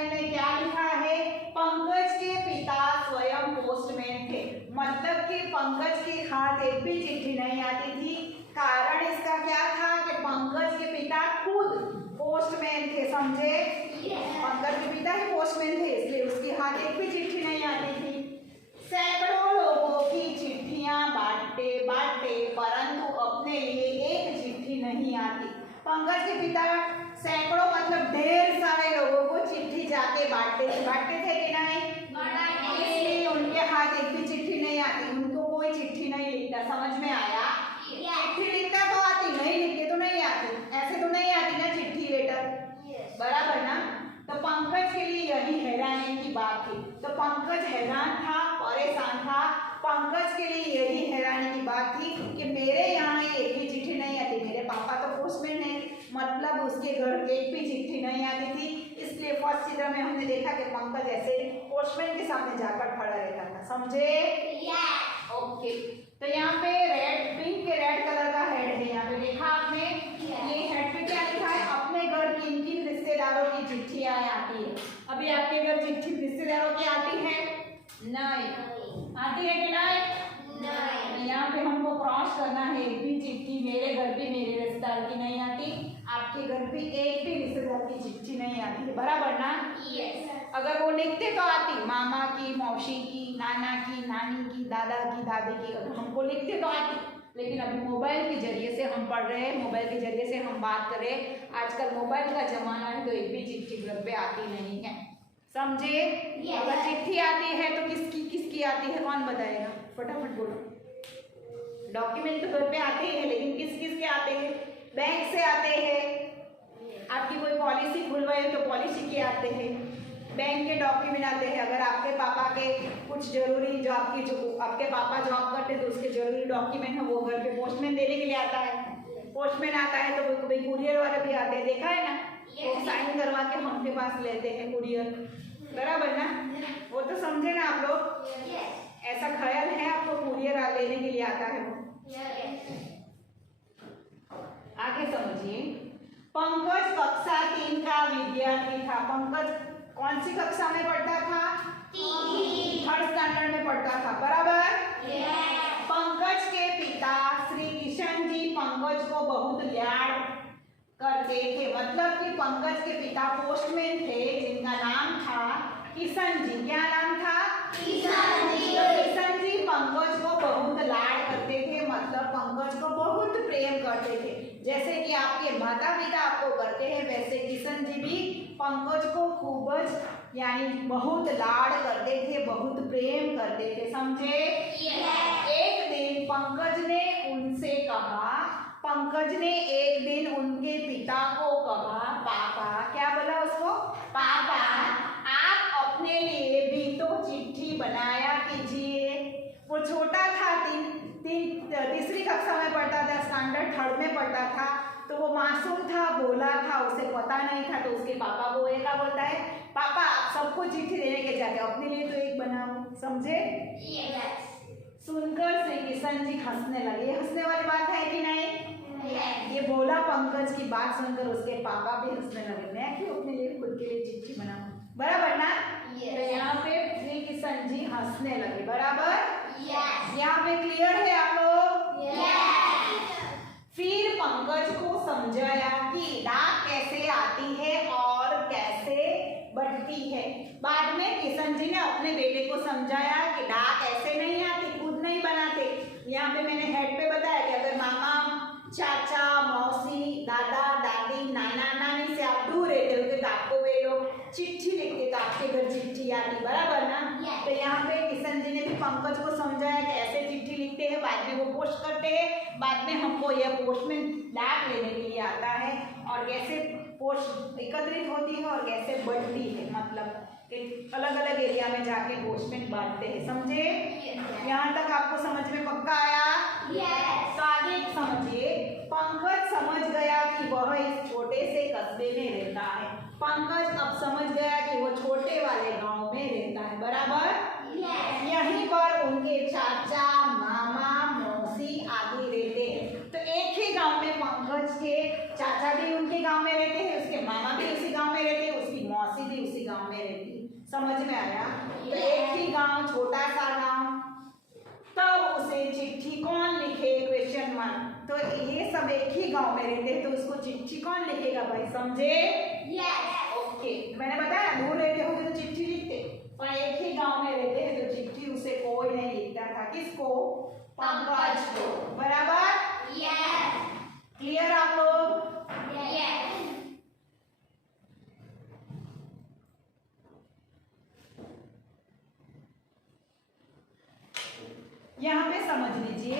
Line में क्या लिखा है, पंकज के पिता स्वयं पोस्टमैन थे। मतलब कि पंकज के हाथ एक भी चिट्ठी नहीं आती थी। कारण इसका क्या था कि पंकज के पिता खुद पोस्टमैन थे, समझे? पंकज के पिता ही पोस्टमैन थे, इसलिए उसके हाथ एक भी चिट्ठी नहीं आती थी। सैकड़ों लोगों की चिट्ठियां बांटते परंतु अपने लिए एक चिट्ठी नहीं आती। पंकज के पिता सैकड़ों मतलब ढेर सारे लोगों को चिट्ठी जाके बांटते थे कि नहीं? इसलिए उनके हाथ एक भी चिट्ठी नहीं आती, उनको कोई चिट्ठी नहीं लिखता। समझ में आया? चिट्ठी लिखता तो आती, नहीं लिखते तो नहीं आती। ऐसे तो नहीं आती ना चिट्ठी लेटर, बराबर ना? तो पंकज के लिए यही हैरानी की बात थी। तो पंकज हैरान था, परेशान था। पंकज के लिए यही हैरानी की बात थी कि मेरे यहाँ एक भी चिट्ठी नहीं आती। मेरे पापा तो पोस्टमैन है, मतलब उसके घर एक भी चिट्ठी नहीं आती थी। इसलिए फर्स्ट चित्र में हमने देखा कि पंकज ऐसे पोस्टमैन के सामने जाकर खड़ा रहता था, समझे? ओके। तो यहाँ पे पिंक के रेड कलर का हेड है, यहाँ पे देखा आपने? ये हेड पे क्या लिखा है? अपने घर किन किन रिश्तेदारों की चिट्ठियां आती है। अभी आपके घर चिट्ठी रिश्तेदारों की आती है? नहीं आती है कि नहीं? यहाँ पे हमको क्रॉस करना है। एक भी चिट्ठी मेरे घर पे मेरे रिश्तेदार की नहीं आती, आपके घर पे एक भी रिश्तेदार की चिट्ठी नहीं आती है, बराबर ना? अगर वो लिखते तो आती, मामा की, मौसी की, नाना की, नानी की, दादा की, दादी की, अगर हमको लिखते तो आती। लेकिन अभी मोबाइल के जरिए से हम पढ़ रहे हैं, मोबाइल के जरिए से हम बात कर रहे हैं। आजकल मोबाइल का जमाना है तो एक भी चिट्ठी घर पे आती नहीं है, समझे? अगर चिट्ठी आती है तो किसकी आती है, कौन बताएगा? फटाफट बोलो। डॉक्यूमेंट तो घर पे आते हैं, लेकिन किस के आते हैं? बैंक से आते हैं। आपकी कोई पॉलिसी खुलवाए तो पॉलिसी के आते हैं, बैंक के डॉक्यूमेंट आते हैं। अगर आपके पापा के कुछ जरूरी जो आपके पापा जॉब करते हैं तो उसके जरूरी डॉक्यूमेंट है, वो घर पे पोस्टमैन देने के लिए आता है। पोस्टमैन आता है तो वो कुरियर वाले भी आते हैं, देखा है ना? वो साइन करवा के हमके पास लेते हैं कुरियर, बराबर ना? वो तो समझे ना आप लोग? ऐसा ख्याल है आपको? कुरियर लेने के लिए आता है वो। आगे समझिए। पंकज कक्षा 3 का विद्यार्थी था। पंकज कौन सी कक्षा में पढ़ता था? 3rd स्टैंडर्ड में पढ़ता था, बराबर? पंकज के पिता श्री किशन जी पंकज को बहुत लाड करते थे। मतलब कि पंकज के पिता पोस्टमैन थे जिनका नाम था किशन जी। क्या नाम था? किशन जी। किशन जी पंकज को बहुत लाड करते थे, मतलब पंकज को बहुत प्रेम करते थे। जैसे कि आपके माता पिता आपको करते हैं, वैसे किशन जी भी पंकज को खूब यानी बहुत लाड करते थे, बहुत प्रेम करते थे, समझे? एक दिन पंकज ने एक दिन उनके पिता को कहा, पापा, क्या बोला उसको? पापा, आप अपने लिए भी तो चिट्ठी बनाया कीजिए। वो छोटा था, तीसरी कक्षा में पढ़ता था, स्टैंडर्ड 3rd में पढ़ता था, तो वो मासूम था, बोला था, उसे पता नहीं था। तो उसके पापा को क्या बोलता है? पापा, आप सबको चिट्ठी देने के जाते, अपने लिए तो एक बनाओ, समझे? सुनकर श्री किशन जी हंसने लगे। ये हंसने वाली बात है कि नहीं? ये बोला पंकज की बात सुनकर उसके पापा भी हंसने लगे। मैं क्यों अपने लिए खुद के लिए चिट्ठी बनाऊं, बराबर ना? तो यहाँ पे श्री किशन जी हंसने लगे, बराबर? यहाँ पे क्लियर है आप लोग? फिर पंकज को समझाया कि डाक कैसे आती है और कैसे बढ़ती है। बाद में किशन जी ने अपने बेटे को समझाया कि डाक ऐसे नहीं आती, खुद नहीं बनाते। यहाँ पे मैंने हेड पे बताया कि अगर मामा, चाचा, मौसी, दादा, दादी, नाना, नानी से आप दूर रहते हो तो आपको वे लोग चिट्ठी लिखते तो आपके घर चिट्ठी आती, बराबर ना? तो यहाँ पे किशन जी ने भी पंकज को समझाया कि ऐसे चिट्ठी लिखते हैं, बाद में वो पोस्ट करते हैं, बाद में हमको यह पोस्टमैन डाक लेने के लिए आता है, और कैसे पोस्ट एकत्रित होती है और कैसे बढ़ती है, मतलब अलग अलग एरिया में जाके पोस्टमैन बांटते हैं, समझे? यहाँ तक आपको समझ में पक्का आया? तो आगे समझिए। पंकज समझ गया कि वह इस छोटे से कस्बे में रहता है। पंकज अब समझ गया कि वो छोटे वाले गांव में रहता है, बराबर? यहीं पर उनके चाचा, मामा, मौसी आदि रहते हैं। तो एक ही गांव में पंकज के चाचा भी उनके गांव में रहते हैं, उसके मामा भी उसी गांव में रहते हैं, उसकी मौसी भी उसी गांव में में आया? तो एक ही गांव, छोटा सा गांव, तब उसे चिट्ठी कौन लिखे? क्वेश्चन 1। तो ये सब एक ही गांव में रहते हैं तो उसको चिट्ठी कौन लिखेगा भाई, समझे? यस। ओके, मैंने बताया दूर रहते होंगे तो चिट्ठी लिखते, पर एक ही गांव में रहते हैं तो चिट्ठी उसे कोई नहीं लिखता था। किसको? पंकज को। बराबर? यस। क्लियर आप लोग? यस। यहाँ पे समझ लीजिए,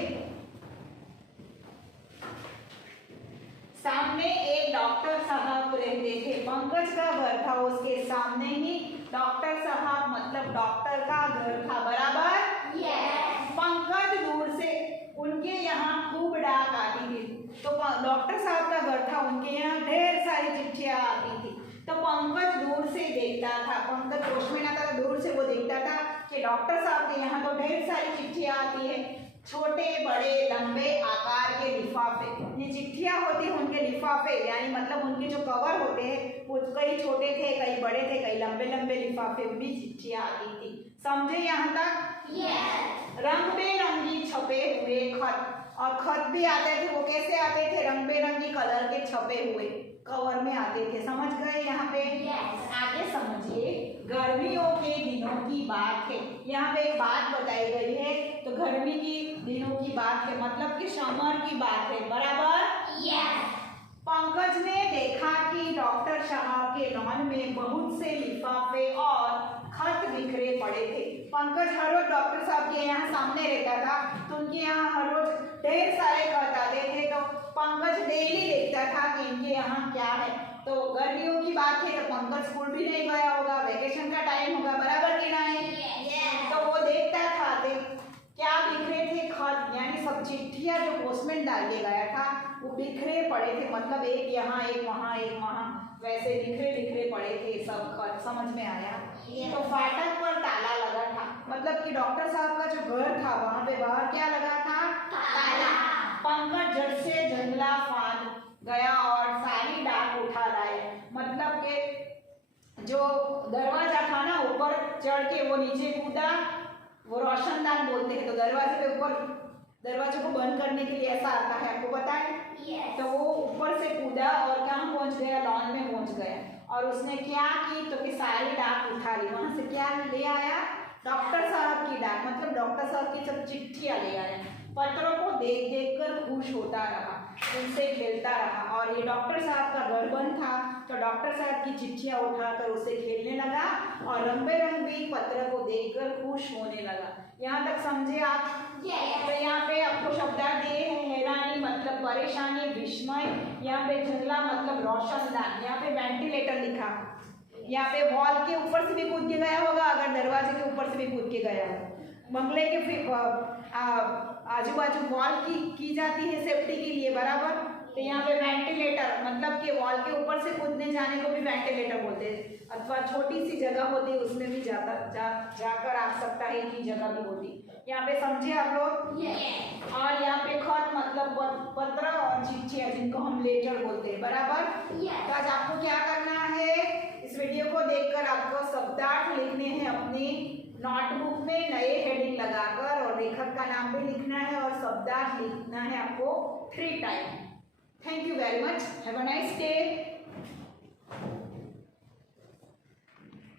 सामने एक डॉक्टर साहब रहते थे, पंकज का घर था उसके सामने ही डॉक्टर साहब मतलब डॉक्टर का घर था। बराबर? यस। पंकज दूर से, उनके यहाँ खूब डाक आती थी, तो डॉक्टर साहब का घर था, उनके यहाँ ढेर सारी चिट्ठियां आती थी। तो पंकज दूर से देखता था, पंकज पोस्टमैन आता था, दूर से वो देखता था कि डॉक्टर साहब के यहाँ तो ढेर सारी चिट्ठियां आती है, छोटे बड़े लंबे आकार के लिफाफे। ये चिट्ठियां होती हैं उनके लिफाफे, यानी मतलब उनके जो कवर होते हैं वो कई छोटे थे, कई बड़े थे, कई लंबे लंबे लिफाफे में भी चिट्ठियां आती थी। समझे यहाँ तक? यस। रंग बेरंगी छपे हुए खत, और खत भी आते थे, वो कैसे आते थे? रंग बेरंगी कलर के छपे हुए कवर में आते थे। समझ गए यहाँ पे? Yes. आगे समझिए, गर्मियों के दिनों की बात है। यहाँ पे एक बात बताई गई है, तो गर्मी की दिनों की बात है, मतलब कि समर की बात है। बराबर? Yes. पंकज ने देखा कि डॉक्टर साहब के लॉन में बहुत से लिफाफे और खत बिखरे पड़े थे। पंकज हर रोज डॉक्टर साहब के यहाँ सामने रहता था, तो उनके यहाँ हर रोज ढेर सारे खत आते थे, तो पंकज डेली देखता था कि इनके यहाँ क्या है। तो गर्मियों की बात है, तो पंकज स्कूल भी नहीं गया होगा, वेकेशन का टाइम होगा। बराबर कि नहीं? Yes. तो वो देखता था क्या बिखरे थे खत, यानी सब चिट्ठियां जो पोस्टमैन डाल के गया था वो बिखरे पड़े थे, मतलब एक यहाँ एक वहाँ एक वहाँ, वैसे बिखरे बिखरे पड़े थे सब खत। समझ में आया? Yes. तो फाटक पर ताला लगा था, मतलब कि डॉक्टर साहब का जो घर था वहाँ पे बाहर क्या लगा था? ताला। पंकज झट से जंगला फांद गया और सारी डाक उठा लाए, मतलब के जो दरवाजा था ना ऊपर चढ़ के वो नीचे कूदा, वो रोशनदान बोलते हैं, तो दरवाजे पे ऊपर, दरवाजे को बंद करने के लिए ऐसा आता है, आपको पता है? Yes. तो वो ऊपर से कूदा और कहाँ पहुंच गया? लॉन में पहुंच गया, और उसने क्या की तो कि सारी डाक उठा ली। वहां से क्या ले आया? डॉक्टर साहब की डाक, मतलब डॉक्टर साहब की सब चिट्ठियां ले आया। पत्रों को देख देख कर खुश होता रहा, उनसे खेलता रहा, और ये डॉक्टर साहब का घर बंद था, तो डॉक्टर साहब की चिट्ठियां उठाकर उसे खेलने लगा और रंग बिरंगी पत्र को देखकर खुश होने लगा। यहाँ तक समझे आप? Yes. तो यहाँ पे आपको शब्दार्थ दिए हैं, हैरानी मतलब परेशानी, विस्मय, यहाँ पे जंगला मतलब रोशनदान, यहाँ पे वेंटिलेटर लिखा, यहाँ पे वॉल के ऊपर से भी कूद के गया होगा, अगर दरवाजे के ऊपर से भी कूद के गया हो, बंगले के आजू बाजू वॉल की जाती है सेफ्टी के लिए। बराबर? तो यहाँ पे वेंटिलेटर मतलब कि वॉल के ऊपर से कूदने जाने को भी वेंटिलेटर बोलते हैं, अथवा छोटी सी जगह होती है उसमें भी जाकर आ सकता है, की जगह भी होती। यहाँ पे समझे आप लोग? Yes. और यहाँ पे खत मतलब पत्र और चिट्ठियाँ जिनको हम लेटर बोलते हैं। बराबर? Yes. तो आज आपको क्या करना है, इस वीडियो को देखकर आपको शब्दार्थ लिखने हैं अपनी नोटबुक में नए हेडिंग लगाकर, और लेखक का नाम भी लिखना है और शब्दार्थ लिखना है आपको 3 time. Thank you very much, have a nice day.